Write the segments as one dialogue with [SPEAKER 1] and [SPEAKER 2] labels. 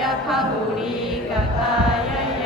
[SPEAKER 1] ยะพะหุรีกตายะ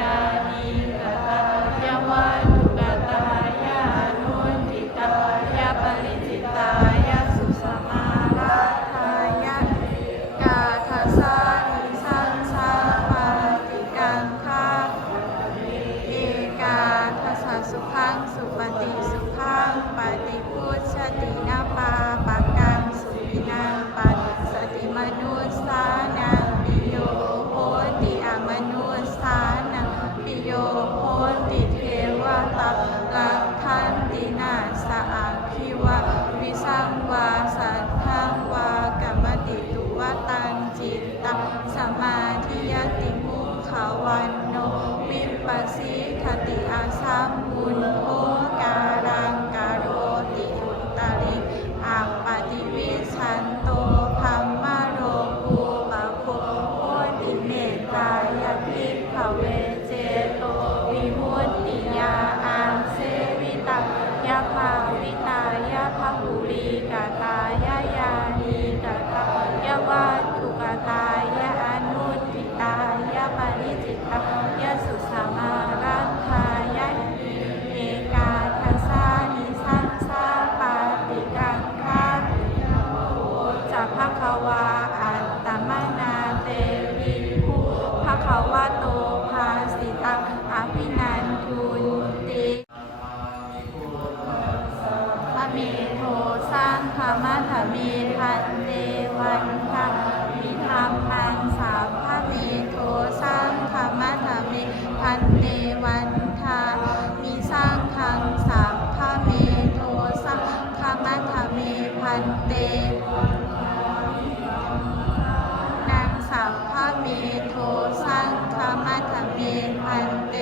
[SPEAKER 1] พันเต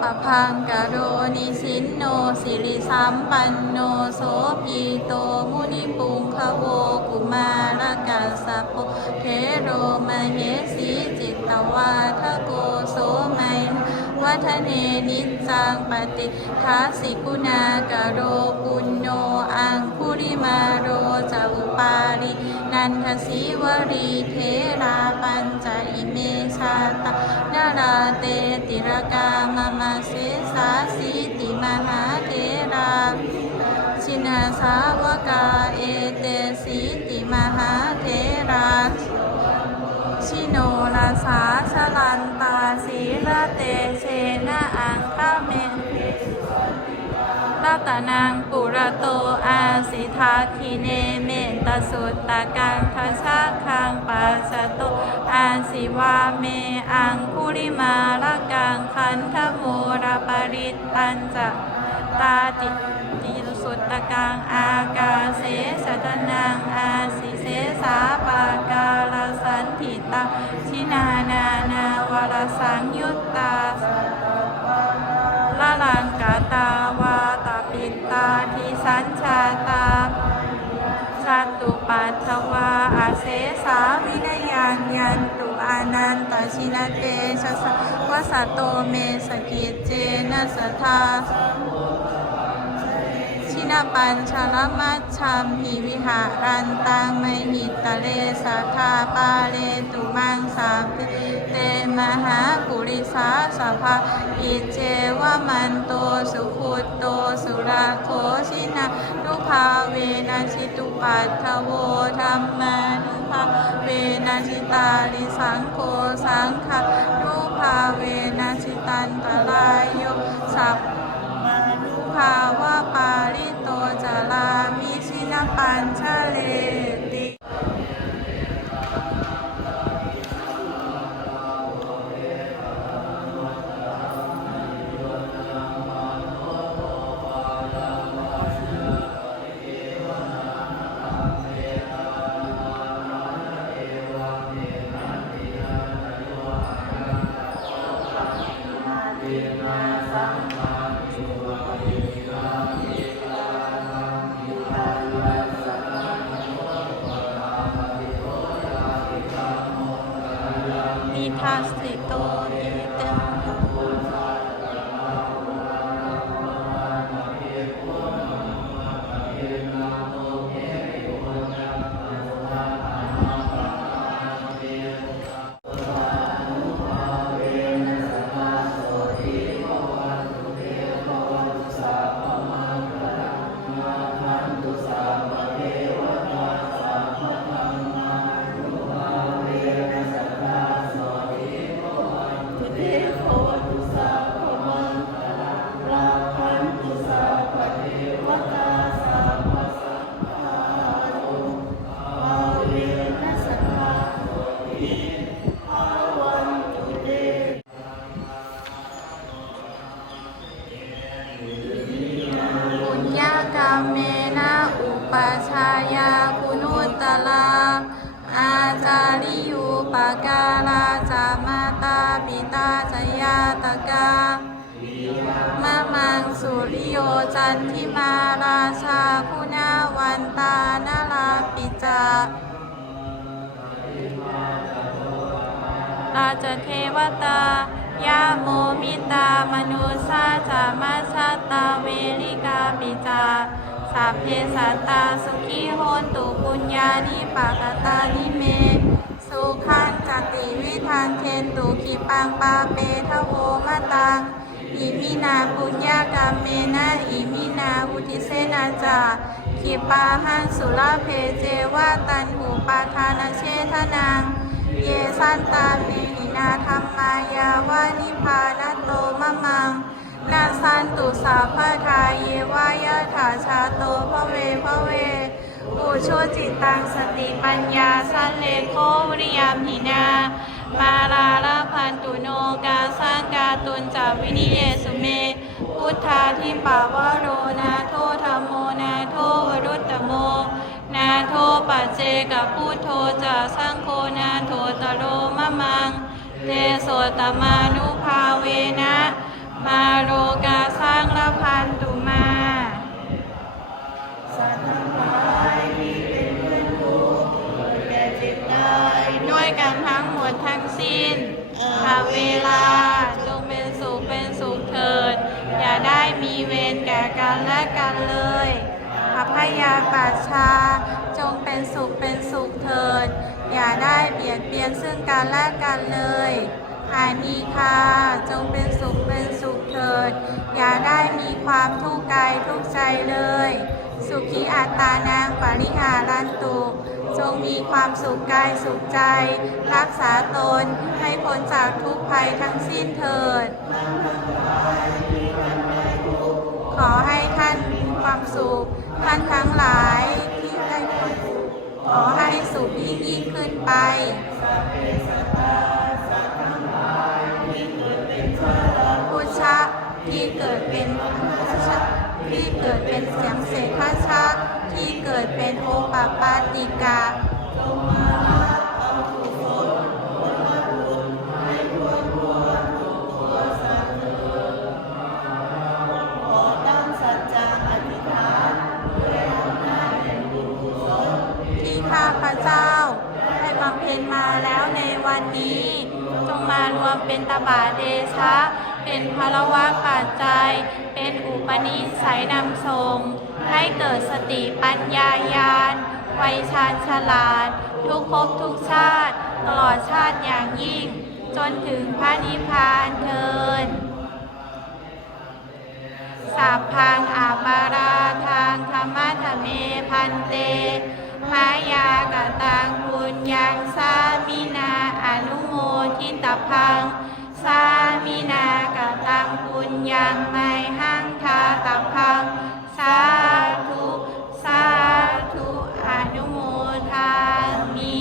[SPEAKER 1] ปะพังกะโรนิสินโนสิริสัมปันโนโสพีโตมุนิปุงคโวกุมารกัสสะโปเทโรมเหสีจิตตวาทะโกโสไมวัฒเนนิจจังปฏิทัสสิกุณากะโรปุญโนอังคุริมาโรจะอุปาริ นันทสีวรีเทราปัญจอิเมชาตนาราเตติรกามมาเสสาสีติมหาเทราชินาสาวกาเอเตสีติมหาเทราชิโนราสาชลันตาสีระเตเชนา รัตนังปุระโตอาสิทาคิเนเมตสุตตะกังคชาคังปัสโตอาสิวาเมอังคุริมาละกังคันธโมระปริตตันจะตาติติสุตตะกังอากาเสสตนังอาสิเสสาปากาลสันทิตาชินานานาวรสังยุตตาละลังกาตาวาตาชาตุปัตถวาอาเสสาวินยันยันตุอานันตชินเตชะสะวะสะโตเมสกิจเจนะสทธาชินปัญชลมัชชัมหิวิหารันตังไมหิตะเลสัทธาปาเลตุมังสาม เตเตมหาปุริสาสภาอิเจวมันโตสุขุตโตสุราโคชินานุภาเวนะชิตุปัตถโวธรรมานุภาเวนะชิตาริสังโฆสังฆานุภาเวนะชิตันตรายโยสัพมานุภาวะปาริโตจารามิชินปัญชะเล นทิมาราชาคุณาวันตานาลาปิจาราชเทวตายาโมมิตามนุสาจามาชาตาเวริกาปิจาสัพเพสัตตาสุขีโหนตุปุญญานิปากตานิเม สุขันจติวิธานเทนตุขีปังปาเปทโวมะตัง อิมินาปุญญากรรมเมนะอิมินาวุติเสนาจาขีปาหันสุลาเพเจวาตันหูปาทานเชทนังเยสันตาเมหินาธรรมายาวานิพานโตมะมังนาสันตุสาพาทายเยวายาถาชาโตพระเวพระเวอุโชจิตังสติปัญญาสันเลโควริยามหินา มาลาลาพันตุโนกาสังกาตุนจาวินิเยสุเม พุทธาทิปาวโรนาโทธรรมโมนาโทวรุตตโม นาโทปัจเจกพุทโธจะสังโคนาโทตโรมะมังเตโสตมา
[SPEAKER 2] ยา
[SPEAKER 1] ปัชชา จงเป็นสุขเป็นสุขเถิด อย่าได้เบียดเบียนซึ่งกันและกันเลยอานีคาจงเป็นสุขเป็นสุขเถิด อย่าได้มีความทุกข์กายทุกข์ใจเลย สุขีอัตตานางปริหารันตุจงมีความสุขกายสุขใจ รักษาตนให้พ้นจากทุกภัยทั้งสิ้นเถิด ขอให้ท่านมีความสุข ท่านทั้งหลายที่ได้พ้นทุกข์ขอให้สุขยิ่งยิ่งขึ้นไปพุชะที่เกิดเป็นพชะที่เกิดเป็นเสียงเสกชะที่เกิดเป็นโอปปาติกา ในวันนี้ จงมารวมเป็นตบะเดชะ เป็นพลวะปัจจัย เป็นอุปนิสัยนำทรง ให้เกิดสติปัญญาญาณไวชาญฉลาด ทุกภพทุกชาติ ตลอดชาติอย่างยิ่ง จนถึงพระนิพพานเทินสัพพังอาปาราทางธรรมะทะเมพันเต มายากตังบุญยังสามิน พัง สามินากตังบุญยังไม่หังคาตพัง สาธุ สาธุอนุโมทามิ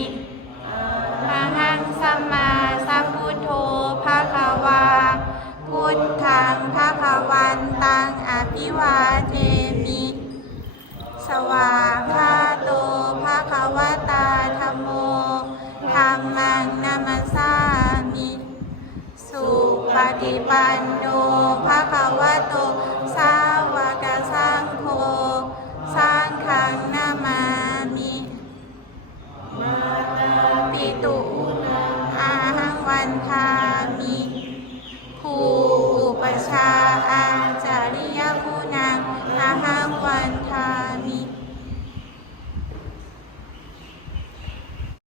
[SPEAKER 1] มหังสัมมาสัมพุทโธภะคะวา พุทธังภะคะวันตังอภิวาเทมิ สวาคาโตภะคะวตาธัมโมธัมมัง ปิปันโนภะคะวะโต สาวกสังโฆสร้างขังนามามิปิตุอาหังวันทามิภูอุปชา